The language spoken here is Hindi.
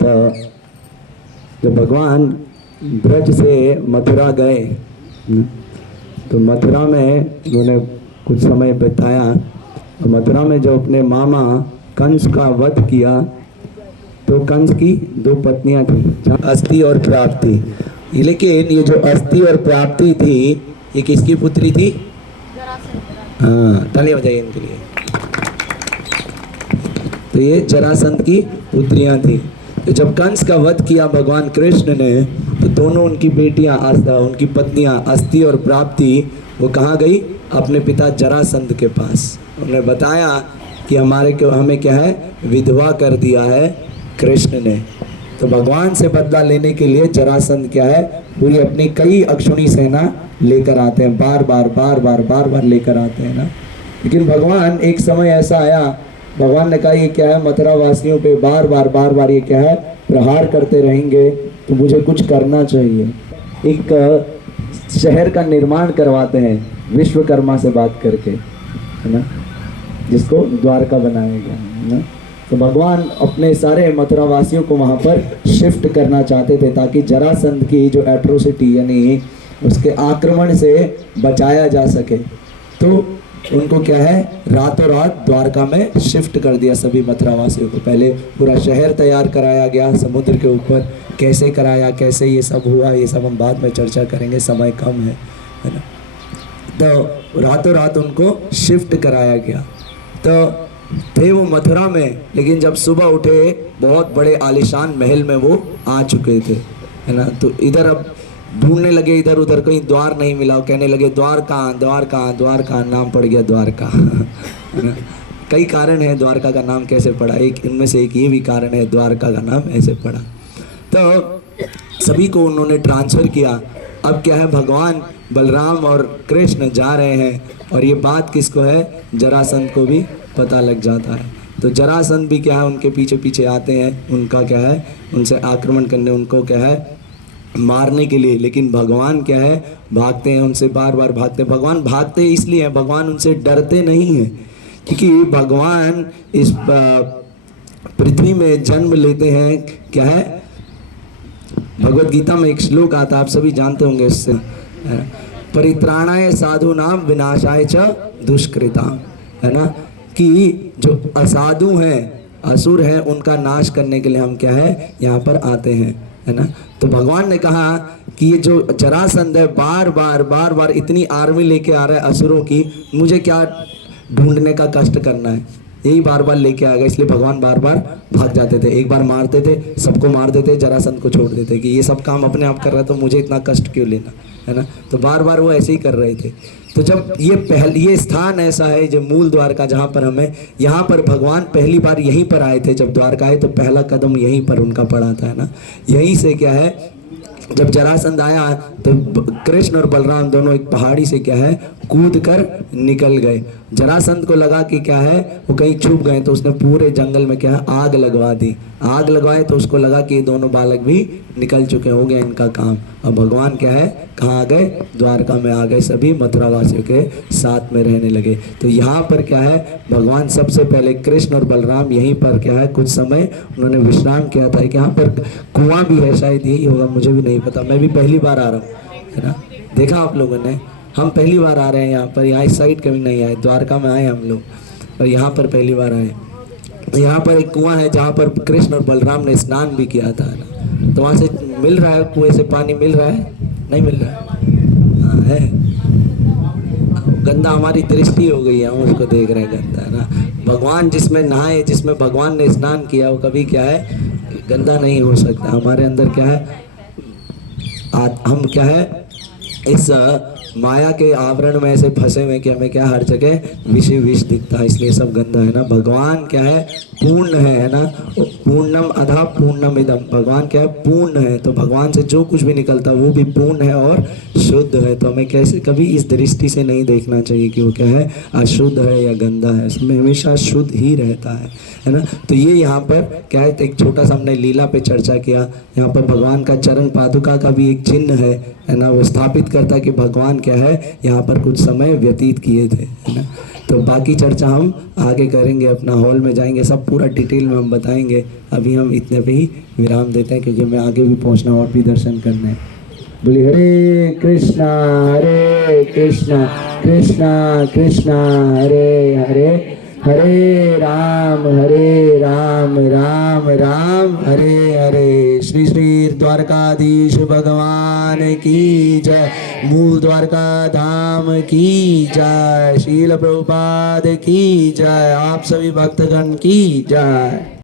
तो जब भगवान ब्रज से मथुरा गए तो मथुरा में उन्होंने कुछ समय बिताया। मथुरा में जो अपने मामा कंस का वध किया तो कंस की 2 पत्नियां थी, अस्ति और प्राप्ति। लेकिन ये जो अस्ति और प्राप्ति थी ये किसकी पुत्री थी? हाँ, तालियां बजाइए इनके लिए। तो ये जरासंध की पुत्रियां थी। तो जब कंस का वध किया भगवान कृष्ण ने तो दोनों उनकी बेटियां उनकी पत्नियां अस्ति और प्राप्ति वो कहाँ गई? अपने पिता जरासंध के पास। उन्होंने बताया कि हमें क्या है, विधवा कर दिया है कृष्ण ने। तो भगवान से बदला लेने के लिए जरासंध क्या है, पूरी अपनी कई अक्षुणी सेना लेकर आते हैं, बार बार लेकर आते हैं ना। लेकिन भगवान एक समय ऐसा आया, भगवान ने कहा ये क्या है, मथुरा वासियों पे बार बार ये क्या है, प्रहार करते रहेंगे तो मुझे कुछ करना चाहिए। एक शहर का निर्माण करवाते हैं विश्वकर्मा से बात करके, है ना, जिसको द्वारका बनाया गया है ना। तो भगवान अपने सारे मथुरा वासियों को वहाँ पर शिफ्ट करना चाहते थे ताकि जरासंध की जो एट्रोसिटी यानी उसके आक्रमण से बचाया जा सके। तो उनको क्या है, रातों रात द्वारका में शिफ्ट कर दिया सभी मथुरा वासियों को। पहले पूरा शहर तैयार कराया गया समुद्र के ऊपर, कैसे कराया, कैसे ये सब हुआ, ये सब हम बाद में चर्चा करेंगे, समय कम है ना। तो रातों रात उनको शिफ्ट कराया गया। तो थे वो मथुरा में, लेकिन जब सुबह उठे बहुत बड़े आलीशान महल में वो आ चुके थे, है ना। तो इधर अब ढूंढने लगे, इधर उधर कहीं द्वार नहीं मिला, कहने लगे द्वार कहाँ, नाम पड़ गया द्वारका, है ना। कई कारण है द्वारका का नाम कैसे पड़ा, एक इनमें से एक ये भी कारण है द्वारका का नाम ऐसे पड़ा। तो सभी को उन्होंने ट्रांसफ़र किया। अब क्या है, भगवान बलराम और कृष्ण जा रहे हैं और ये बात किसको है, जरासंध को भी पता लग जाता है। तो जरासंध भी क्या है, उनके पीछे पीछे आते हैं, उनका क्या है, उनसे आक्रमण करने, उनको क्या है, मारने के लिए। लेकिन भगवान क्या है, भागते हैं उनसे, बार बार भागते हैं। भगवान भागते इसलिए हैं, भगवान उनसे डरते नहीं हैं, क्योंकि भगवान इस पृथ्वी में जन्म लेते हैं। क्या है, भगवत गीता में एक श्लोक आता है, आप सभी जानते होंगे इससे, परित्राणाय साधूनां विनाशाय च दुष्कृतां, है ना, कि जो असाधु हैं, असुर हैं, उनका नाश करने के लिए हम क्या है, यहाँ पर आते हैं, है ना। तो भगवान ने कहा कि ये जो जरासंध है बार बार इतनी आर्मी लेके आ रहा है असुरों की, मुझे क्या ढूंढने का कष्ट करना है, यही बार बार लेके आ गए। इसलिए भगवान बार बार भाग जाते थे, एक बार मारते थे, सबको मार देते, जरासंध को छोड़ देते कि ये सब काम अपने आप कर रहा है तो मुझे इतना कष्ट क्यों लेना, है ना। तो बार बार वो ऐसे ही कर रहे थे। तो जब ये स्थान ऐसा है जो मूल द्वारका, जहाँ पर हमें, यहाँ पर भगवान पहली बार यहीं पर आए थे। जब द्वारका आए तो पहला कदम यहीं पर उनका पड़ा था, है ना। यहीं से क्या है, जब जरासंध आया तो कृष्ण और बलराम दोनों एक पहाड़ी से क्या है, कूद कर निकल गए। जरासंध को लगा कि क्या है, वो कहीं छुप गए, तो उसने पूरे जंगल में क्या है, आग लगवा दी। आग लगवाए तो उसको लगा कि ये दोनों बालक भी निकल चुके, हो गए इनका काम। अब भगवान क्या है, कहाँ आ गए, द्वारका में आ गए, सभी मथुरा वासियों के साथ में रहने लगे। तो यहाँ पर क्या है, भगवान सबसे पहले कृष्ण और बलराम यहीं पर क्या है, कुछ समय उन्होंने विश्राम किया था। कि यहाँ पर कुआं भी है, शायद यही होगा, मुझे भी नहीं पता, मैं भी पहली बार आ रहा हूँ, है ना। देखा आप लोगों ने, हम पहली बार आ रहे हैं यहाँ पर, यहाँ इस साइड कभी नहीं आए, द्वारका में आए हम लोग और यहाँ पर पहली बार आए। यहाँ पर एक कुआं है जहाँ पर कृष्ण और बलराम ने स्नान भी किया था ना। तो वहाँ से मिल रहा है, कुएं से पानी मिल रहा है, नहीं मिल रहा है, हाँ है, गंदा हमारी दृष्टि हो गई है, हम उसको देख रहे हैं गंदा, है ना। भगवान जिसमें नहाए, जिसमें भगवान ने स्नान किया, वो कभी क्या है, गंदा नहीं हो सकता। हमारे अंदर क्या है, हम क्या है, इस माया के आवरण में ऐसे फंसे हुए कि हमें क्या, हर जगह विष विष दिखता है, इसलिए सब गंदा, है ना। भगवान क्या है, पूर्ण है ना, पूर्णम अधा पूर्णम इदम, भगवान क्या है, पूर्ण है। तो भगवान से जो कुछ भी निकलता है वो भी पूर्ण है और शुद्ध है, तो हमें कैसे कभी इस दृष्टि से नहीं देखना चाहिए कि वो क्या है, अशुद्ध है या गंदा है। उसमें हमेशा शुद्ध ही रहता है ना। तो ये यहाँ पर क्या है, एक छोटा सा हमने लीला पे चर्चा किया। यहाँ पर भगवान का चरण पादुका का भी एक चिन्ह है ना, वो स्थापित करता है कि भगवान क्या है, यहाँ पर कुछ समय व्यतीत किए थे, है ना। तो बाकी चर्चा हम आगे करेंगे, अपना हॉल में जाएंगे, सब पूरा डिटेल में हम बताएंगे। अभी हम इतने पे ही विराम देते हैं, क्योंकि हमें आगे भी पहुंचना और भी दर्शन करने हैं। बोलिए हरे कृष्णा कृष्णा कृष्णा हरे हरे, हरे राम राम राम हरे हरे। श्री श्री द्वारकाधीश भगवान की जय, मूल द्वारका धाम की जय, शील प्रभुपाद की जय, आप सभी भक्तगण की जय।